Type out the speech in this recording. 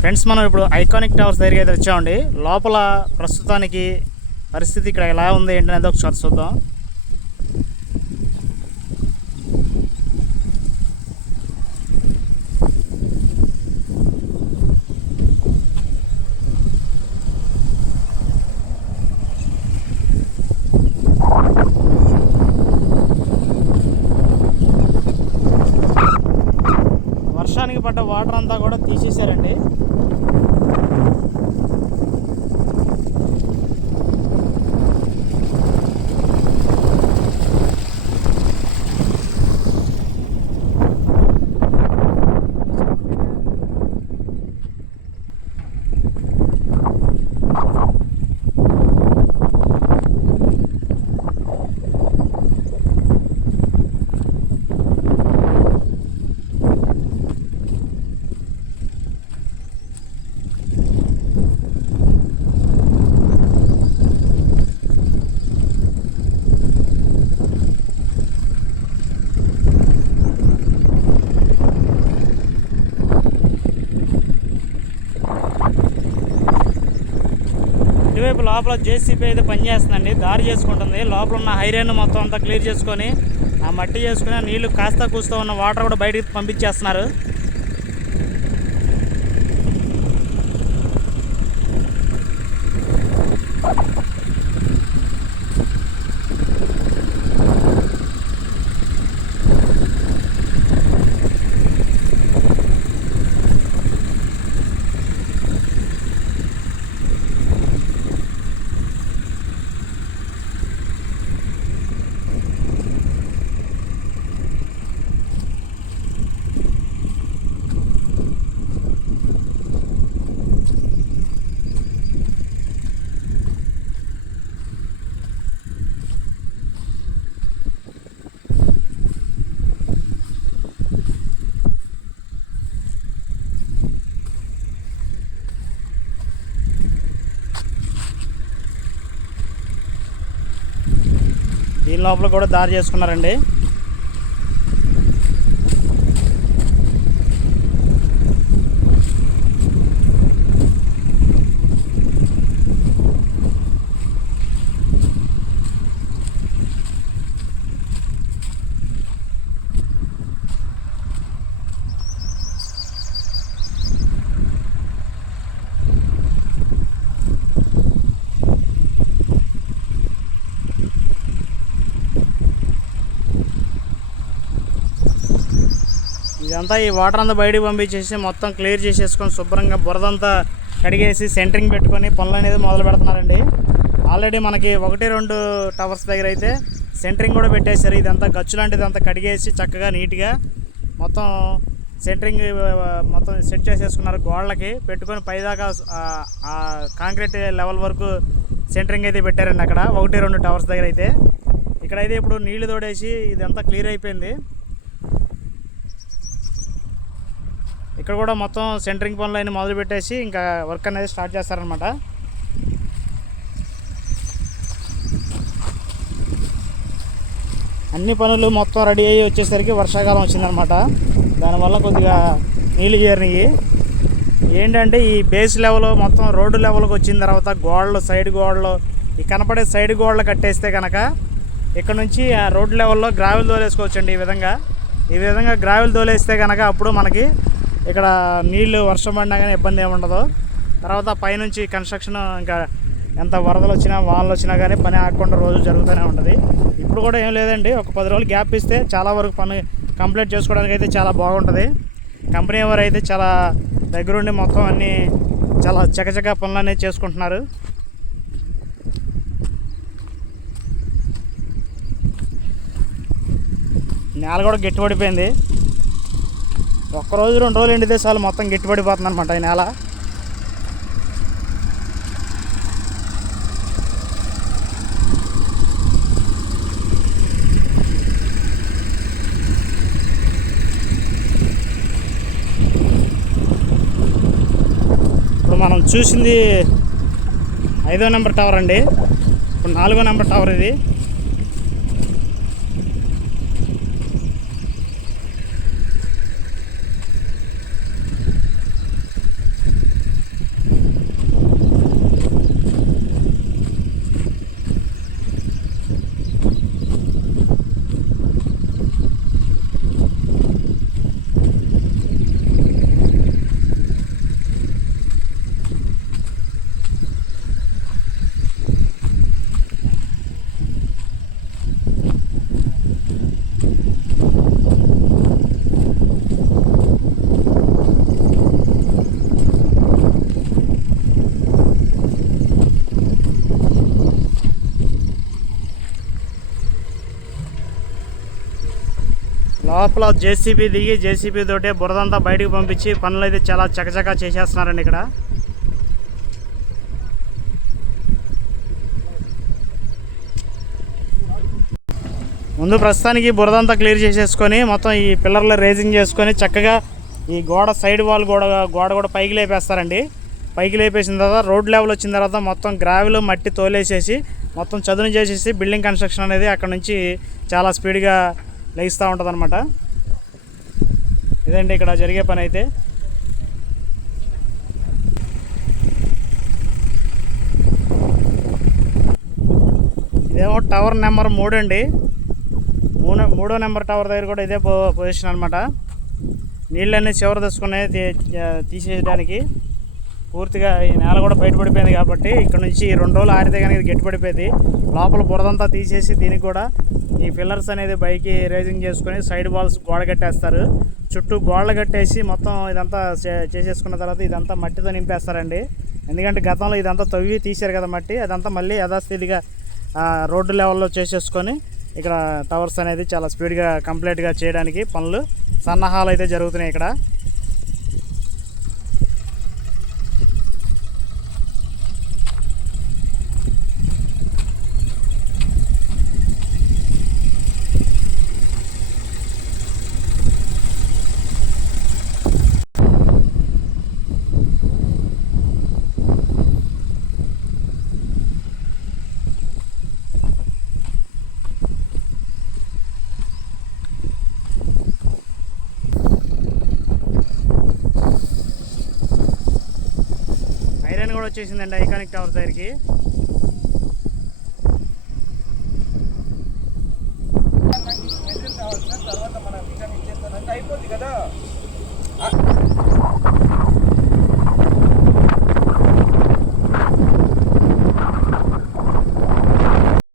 Friends మనం ఇప్పుడు iconic towers దగ్గరికి అయితే వచ్చామండి. లోపల ప్రస్తుతానికి పరిస్థితి ఇక్కడ ఎలా ఉంది ఏంటనేది ఒకసారి చూద్దాం. పడ్డ వాటర్ అంతా కూడా తీసేశారండి. ఇటువైపు లోపల జేసీపీ అయితే పనిచేస్తుందండి. దారి చేసుకుంటుంది. లోపల ఉన్న హైరేన్ మొత్తం అంతా క్లియర్ చేసుకొని ఆ మట్టి చేసుకుని నీళ్ళు కాస్త కూస్తూ ఉన్న వాటర్ కూడా బయటికి పంపించేస్తున్నారు. లోపల కూడా దారి చేసుకున్నారండి. ఇదంతా ఈ వాటర్ అంతా బయటికి పంపించేసి మొత్తం క్లియర్ చేసేసుకొని శుభ్రంగా బురదంతా కడిగేసి సెంటరింగ్ పెట్టుకొని పనులు అనేది మొదలు పెడుతున్నారండి. ఆల్రెడీ మనకి ఒకటి రెండు టవర్స్ దగ్గర అయితే సెంటరింగ్ కూడా పెట్టేశారు. ఇదంతా గచ్చు లాంటిది అంతా కడిగేసి చక్కగా నీట్గా మొత్తం సెంటరింగ్ మొత్తం సెట్ చేసేసుకున్నారు గోడలకి. పెట్టుకొని పైదాకా కాంక్రీట్ లెవెల్ వరకు సెంటరింగ్ అయితే పెట్టారండి అక్కడ. ఒకటి రెండు టవర్స్ దగ్గర అయితే. ఇక్కడైతే ఇప్పుడు నీళ్ళు తోడేసి ఇదంతా క్లియర్ అయిపోయింది. ఇక్కడ కూడా మొత్తం సెంటరింగ్ పనులు అన్ని మొదలు పెట్టేసి ఇంకా వర్క్ అనేది స్టార్ట్ చేస్తారనమాట అన్ని పనులు మొత్తం రెడీ అయ్యి వచ్చేసరికి వర్షాకాలం వచ్చిందనమాట దానివల్ల కొద్దిగా నీళ్ళు చేరినాయి. ఏంటంటే ఈ బేస్ లెవెల్ మొత్తం రోడ్డు లెవెల్కి వచ్చిన తర్వాత గోడలు సైడ్ గోడలు ఈ కనపడే సైడ్ గోడలు కట్టేస్తే కనుక ఇక్కడ నుంచి ఆ రోడ్డు లెవెల్లో గ్రావెల్ తోలేసుకోవచ్చండి ఈ విధంగా. ఈ విధంగా గ్రావెల్ తోలేస్తే కనుక అప్పుడు మనకి ఇక్కడ నీళ్ళు వర్షం పడినా కానీ ఇబ్బంది ఏముండదు ఉండదు. తర్వాత పైనుంచి కన్స్ట్రక్షన్ ఇంకా ఎంత వరదలు వచ్చినా వానలు వచ్చినా కానీ పని ఆగకుండా రోజు జరుగుతూనే ఉంటుంది. ఇప్పుడు కూడా ఏం లేదండి. ఒక పది రోజులు గ్యాప్ ఇస్తే చాలా వరకు పని కంప్లీట్ చేసుకోవడానికి అయితే చాలా బాగుంటుంది. కంపెనీ వారు అయితే చాలా దగ్గరుండి మొత్తం అన్నీ చాలా చకచక పనులు చేసుకుంటున్నారు. నేల కూడా గట్టిపడిపోయింది. ఒక్క రోజు రెండు రోజులు ఎండితే చాలు మొత్తం గట్టిపడిపోతుంది అనమాట ఈ నేల. మనం చూసింది ఐదో నెంబర్ టవర్ అండి. ఇప్పుడు నాలుగో నెంబర్ టవర్ ఇది. లోపల జేసీబీ దిగి జేసీబీ తోటే బురదంతా బయటకు పంపించి పనులు అయితే చాలా చకచకా చేసేస్తున్నారండి ఇక్కడ. ముందు ప్రస్తుతానికి బురదంతా క్లియర్ చేసేసుకొని మొత్తం ఈ పిల్లర్లు రేజింగ్ చేసుకొని చక్కగా ఈ గోడ సైడ్ వాల్ గోడ గోడ కూడా పైకి లేపేస్తారండి. పైకి లేపేసిన తర్వాత రోడ్ లెవెల్ వచ్చిన తర్వాత మొత్తం గ్రావెల్ మట్టి తోలేసేసి మొత్తం చదును చేసేసి బిల్డింగ్ కన్స్ట్రక్షన్ అనేది అక్కడ నుంచి చాలా స్పీడ్గా లేస్తూ ఉంటుంది అనమాట ఇదండి ఇక్కడ జరిగే పని అయితే ఇదేమో టవర్ నెంబర్ మూడు అండి మూడో మూడో నెంబర్ టవర్ దగ్గర కూడా ఇదే పో పొజిషన్ అనమాట నీళ్ళన్నీ చివరి తీసుకునే తీసేయడానికి పూర్తిగా ఈ నేల కూడా బయటపడిపోయింది కాబట్టి ఇక్కడ నుంచి రెండు రోజులు ఆరితే కనుక ఇది గట్టిపడిపోయింది. లోపల బురదంతా తీసేసి దీనికి కూడా ఈ పిల్లర్స్ అనేది పైకి రేజింగ్ చేసుకొని సైడ్ వాల్స్ గోడ కట్టేస్తారు. చుట్టూ గోడలు కట్టేసి మొత్తం ఇదంతా చే- చేసేసుకున్న తర్వాత ఇదంతా మట్టితో నింపేస్తారండి. ఎందుకంటే గతంలో ఇదంతా తవ్వి తీశారు కదా మట్టి అదంతా మళ్ళీ యథాస్థితిగా రోడ్డు లెవెల్లో చేసేసుకొని ఇక్కడ టవర్స్ అనేది చాలా స్పీడ్గా కంప్లీట్గా చేయడానికి పనులు సన్నాహాలు అయితే జరుగుతున్నాయి ఇక్కడ. కూడా వచ్చేసిందండి ఐకానిక్ టవర్ దగ్గరికి.